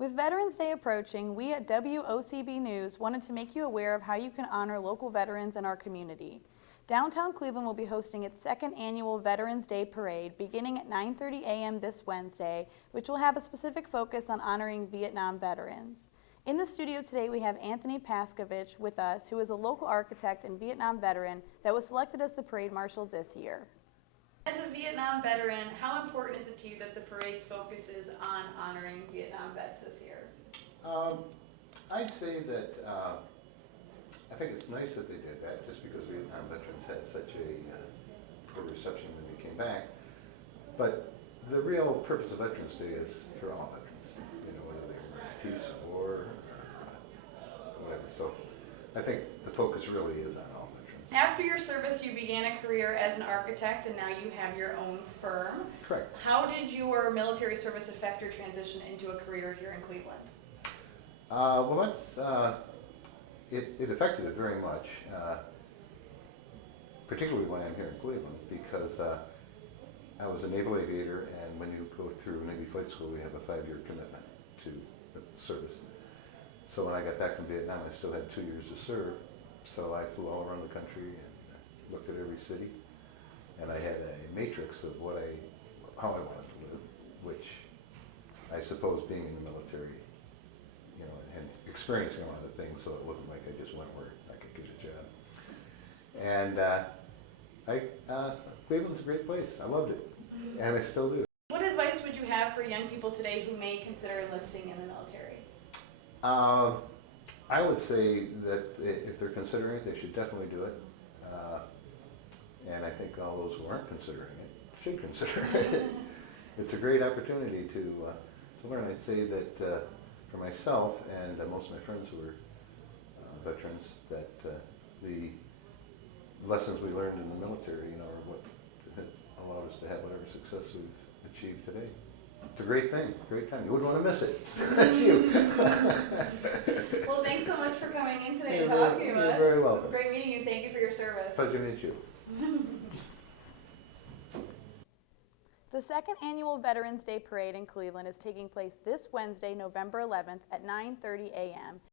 With Veterans Day approaching, we at WOCB News wanted to make you aware of how you can honor local veterans in our community. Downtown Cleveland will be hosting its second annual Veterans Day Parade beginning at 9:30 a.m. this Wednesday, which will have a specific focus on honoring Vietnam veterans. In the studio today we have Anthony Paskevich with us, who is a local architect and Vietnam veteran that was selected as the parade marshal this year. As a Vietnam veteran, how important is it to you that the parade's focus is on honoring Vietnam vets this year? I'd say that I think it's nice that they did that, just because Vietnam veterans had such a poor reception when they came back. But the real purpose of Veterans Day is for all veterans, whether they're in peace or war, or whatever. So I think the focus really is on all veterans. After your service, you began a career as an architect, and now you have your own firm. Correct. How did your military service affect your transition into a career here in Cleveland? Well, it affected it very much, particularly when I'm here in Cleveland, because I was a naval aviator, and when you go through Navy Flight School, we have a 5-year commitment to the service. So when I got back from Vietnam, I still had 2 years to serve. So I flew all around the country and looked at every city, and I had a matrix of how I wanted to live, which I suppose being in the military, and experiencing a lot of things, so it wasn't like I just went where I could get a job. And Cleveland's a great place. I loved it, and I still do. What advice would you have for young people today who may consider enlisting in the military? I would say that if they're considering it, they should definitely do it. And I think all those who aren't considering it should consider it. It's a great opportunity to learn. I'd say that for myself and most of my friends who are veterans, that the lessons we learned in the military, are what allowed us to have whatever success we've achieved today. It's a great thing, great time. You wouldn't want to miss it. That's you. Well, thanks so much for coming in today and You're talking to us. You're very welcome. It was great meeting you. Thank you for your service. Pleasure to meet you. The second annual Veterans Day Parade in Cleveland is taking place this Wednesday, November 11th at 9:30 a.m.